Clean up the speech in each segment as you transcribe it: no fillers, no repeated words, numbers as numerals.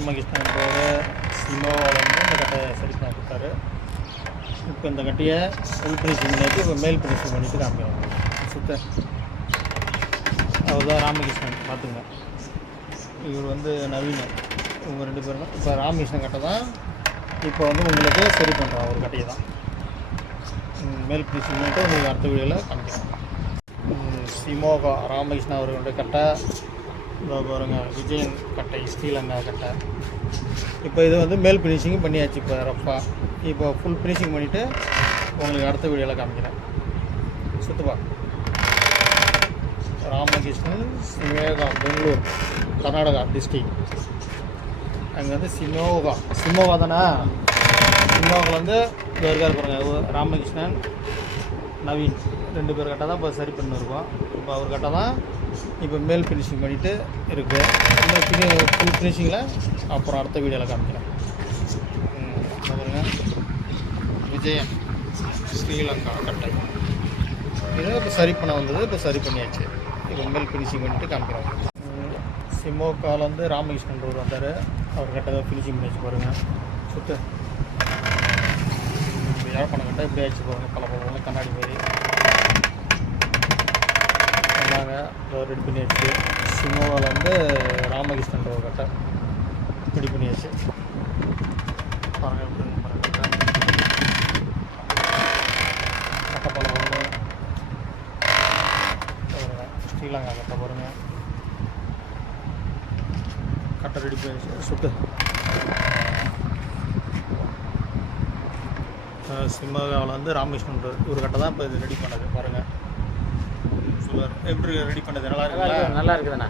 ராமகிருஷ்ணனோட சிமோவில் வந்து இந்த கட்டையை சரி பண்ண கொடுத்தாரு. இப்போ இந்த கட்டையை உள் ஃபினிஷிங் பண்ணிட்டு இப்போ மேல் ஃபினிஷிங் பண்ணிவிட்டு காமிக்கிறோம். சுத்த அவர் தான் ராமகிருஷ்ணன் பார்த்துங்க. இவர் வந்து நவீன, இவங்க 2 பேரும் தான். இப்போ ராமகிருஷ்ணன் கட்டை தான் இப்போ வந்து உங்களுக்கு சரி பண்ணுறோம். ஒரு கட்டையை தான் மேல் ஃபினிஷிங் பண்ணிவிட்டு உங்களுக்கு அடுத்த வீடியோவில் காமிக்கிறோம். சிமோகா ராமகிருஷ்ணன் அவர்களுடைய கட்டை இதோ பாருங்க. விஜயன் கட்டை ஸ்ரீலங்கா கட்டை. இப்போ இது வந்து மேல் ஃபினிஷிங் பண்ணியாச்சு. இப்போ ரஃபாக இப்போ ஃபுல் ஃபினிஷிங் பண்ணிவிட்டு உங்களுக்கு அடுத்த வீடியோவில் காமிக்கிறேன். சுற்றுப்பா ராமகிருஷ்ணன் சிமோகா பெங்களூர் கர்நாடகா டிஸ்ட்ரிக். அங்கே வந்து சிமோகா தானே. சிமோகாவில் வந்து இருக்கார் பாருங்க. ராமகிருஷ்ணன் நவீன் 2 பேர் கட்டை தான் இப்போ சரி பண்ணிருக்கோம். இப்போ அவர் கட்டை தான் இப்போ மேல் ஃபினிஷிங் பண்ணிவிட்டு இருக்குது. இந்த ஃபுல் ஃபினிஷிங்கில் அப்புறம் அடுத்த வீடியோவில் காமிக்கிறேன். பாருங்க விஜயன் ஸ்ரீலங்கா கட்டை. இது இப்போ சரி பண்ண வந்தது. இப்போ சரி பண்ணியாச்சு. இப்போ மேல் ஃபினிஷிங் பண்ணிவிட்டு காமிக்கிறோம். சிமோகாவில் வந்து ராமகிருஷ்ணன் வந்தார். அவர் கட்டை தான் ஃபினிஷிங் பண்ணியாச்சு பாருங்கள். சுற்று யாழ்ப்பாணம் கட்டை இப்படி ஆச்சு பாருங்கள். பல கண்ணாடி மாதிரி சொன்னாங்க. ரெடி பண்ணியாச்சு. சிமோவாவில் வந்து ராமகிருஷ்ணன் ஒரு கட்டை ரெடி பண்ணியாச்சு பாருங்கள். எப்படி பாருங்கள் கட்டை பல ஸ்ரீலங்கா கட்டை பாருங்கள். கட்டை ரெடி பண்ணியாச்சு. சுட்டு சிம்மகாவில் வந்து ராமகிருஷ்ணன் ஒரு கட்டை தான் இப்போ இது ரெடி பண்ணது பாருங்கள். சூப்பர். எப்படி ரெடி பண்ணது? நல்லா இருக்குங்களா? நல்லா இருக்குதுண்ணா.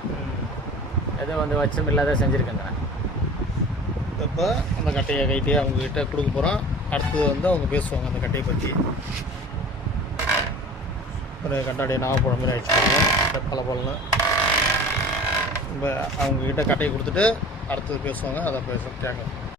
எதுவும் வந்து வச்சம் இல்லாத செஞ்சுருக்கேங்கண்ணா. இப்போ அந்த கட்டையை கைட்டி அவங்கக்கிட்ட கொடுக்க போகிறோம். அடுத்தது வந்து அவங்க பேசுவாங்க அந்த கட்டையை பற்றி. ஒரு கட்டாடைய நாகப்பழம் மாதிரி ஆயிடுச்சு பல பழம்னு. இப்போ அவங்கக்கிட்ட கட்டையை கொடுத்துட்டு அடுத்தது பேசுவாங்க. அதை கேட்க